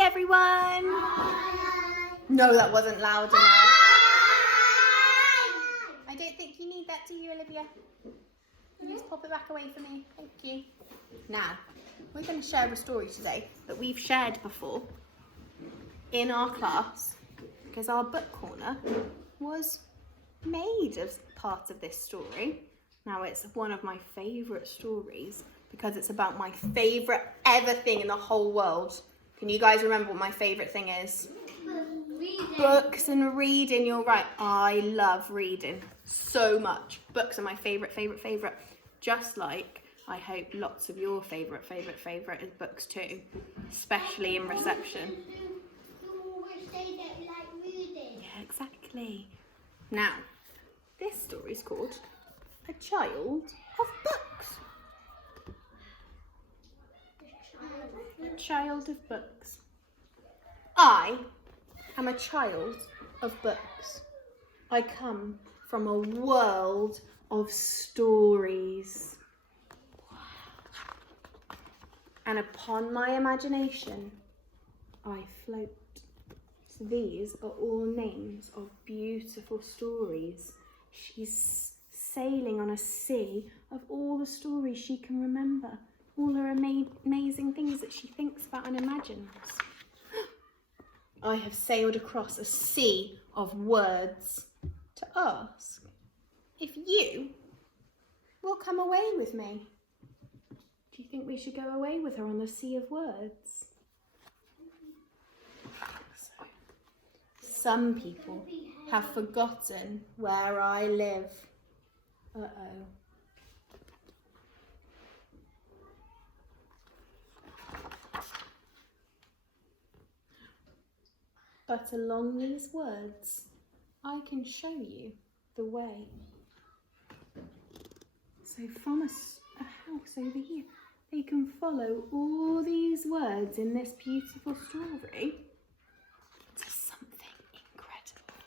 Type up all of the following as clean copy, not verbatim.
Hi everyone! Hi. No, that wasn't loud enough. I don't think you need that, do you, Olivia? Can you just pop it back away for me? Thank you. Now, we're going to share a story today that we've shared before in our class because our book corner was made as part of this story. Now, it's one of my favourite stories because it's about my favourite ever thing in the whole world. Can you guys remember what my favourite thing is? Reading. Books and reading. You're right. I love reading so much. Books are my favourite. Just like I hope lots of your favourite is books too, especially in reception. Which they don't like reading. Yeah, exactly. Now, this story is called A Child of Books. A child of books. I am a child of books. I come from a world of stories. And upon my imagination, I float. So these are all names of beautiful stories. She's sailing on a sea of all the stories she can remember. All her amazing things that she thinks about and imagines. I have sailed across a sea of words to ask if you will come away with me. Do you think we should go away with her on the sea of words? So, some people have forgotten where I live. Uh-oh. But along these words, I can show you the way. So from a house over here, they can follow all these words in this beautiful story to something incredible.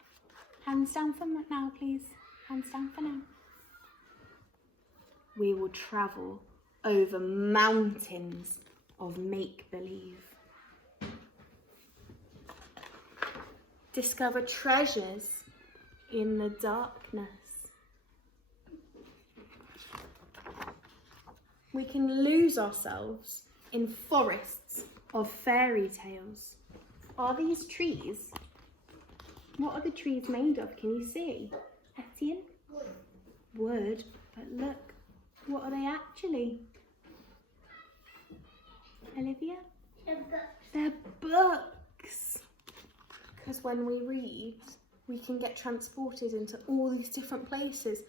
Hands down for now, please. Hands down for now. We will travel over mountains of make-believe. Discover treasures in the darkness. We can lose ourselves in forests of fairy tales. Are these trees? What are the trees made of? Can you see? Etienne? Wood. But look, what are they actually? Olivia? They're books. Because when we read, we can get transported into all these different places.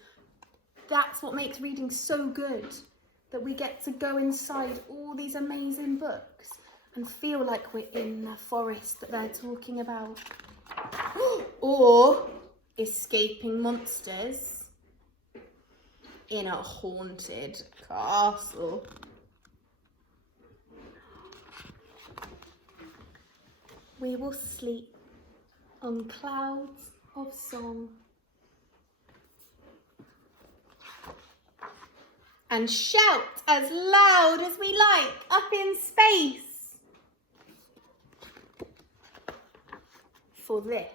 That's what makes reading so good, that we get to go inside all these amazing books and feel like we're in the forest that they're talking about. Or escaping monsters in a haunted castle. We will sleep on clouds of song and shout as loud as we like up in space. For this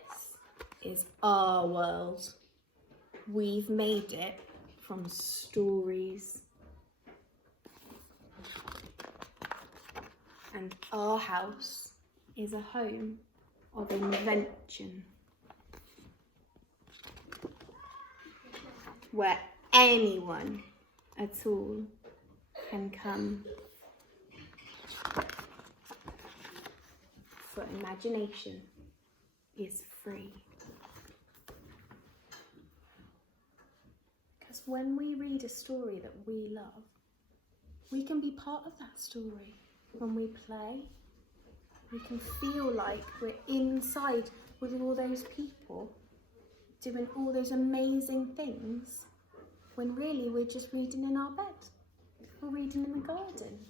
is our world. We've made it from stories. And our house is a home of invention, where anyone at all can come, for imagination is free. Because when we read a story that we love, we can be part of that story. When we play, we can feel like we're inside with all those people doing all those amazing things, when really we're just reading in our bed or reading in the garden.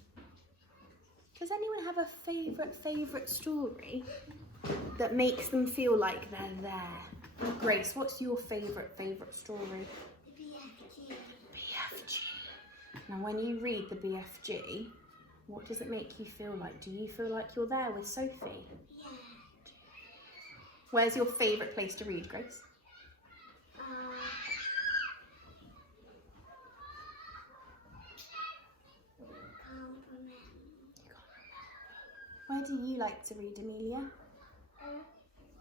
Does anyone have a favourite story that makes them feel like they're there? Grace, what's your favourite story? BFG. BFG. Now when you read the BFG, What does it make you feel like? Do you feel like you're there with Sophie? Yeah. Where's your favourite place to read, Grace? Can't remember. Where do you like to read, Amelia?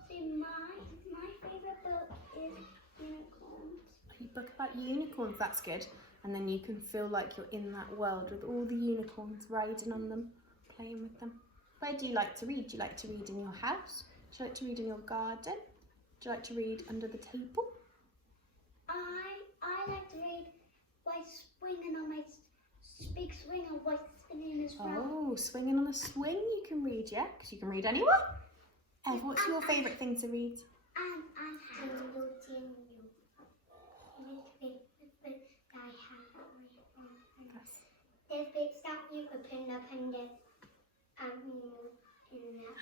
See, my favourite book is Unicorns. A book about unicorns, that's good. And then you can feel like you're in that world with all the unicorns riding on them, playing with them. Where do you like to read? Do you like to read in your house? Do you like to read in your garden? Do you like to read under the table? I like to read while swinging on my big swing and while spinning as well. Oh, swinging on a swing you can read, yeah? Because you can read anywhere. Ev, what's your favourite thing to read? And how to go to you. There's bits that you open up and there's animals in there.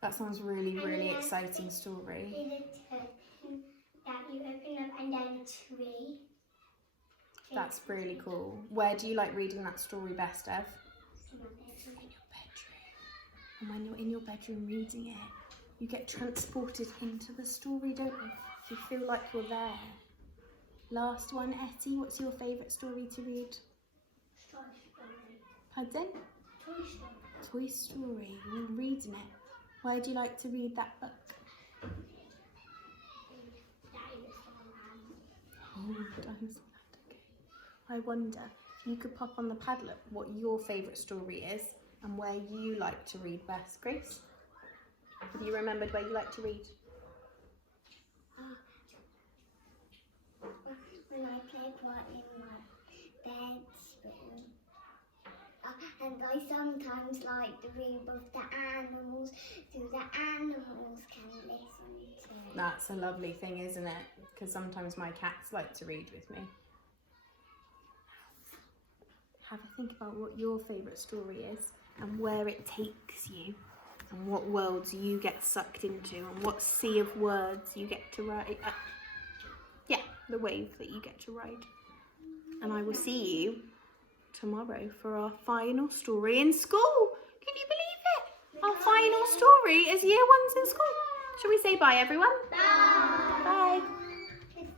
That sounds really, really exciting story. There's a turtle that you open up and then a tree. That's really cool. Where do you like reading that story best, Ev? In your bedroom. And when you're in your bedroom reading it, you get transported into the story, don't you? You feel like you're there. Last one, Etty, what's your favourite story to read? Toy Story. Pardon? Toy Story. Toy Story. You're reading it. Where do you like to read that book? Oh, Dinosaur Land, okay. I wonder if you could pop on the Padlet what your favourite story is and where you like to read best. Grace, have you remembered where you like to read? When I play part in my bedroom. And I sometimes like to read with the animals so the animals can listen to. That's a lovely thing, isn't it? Because sometimes my cats like to read with me. Have a think about what your favourite story is and where it takes you and what worlds you get sucked into and what sea of words you get to ride. Yeah, the wave that you get to ride. And I will see you tomorrow for our final story in school. Can you believe it? Our final story is year ones in school. Shall we say bye, everyone? Bye.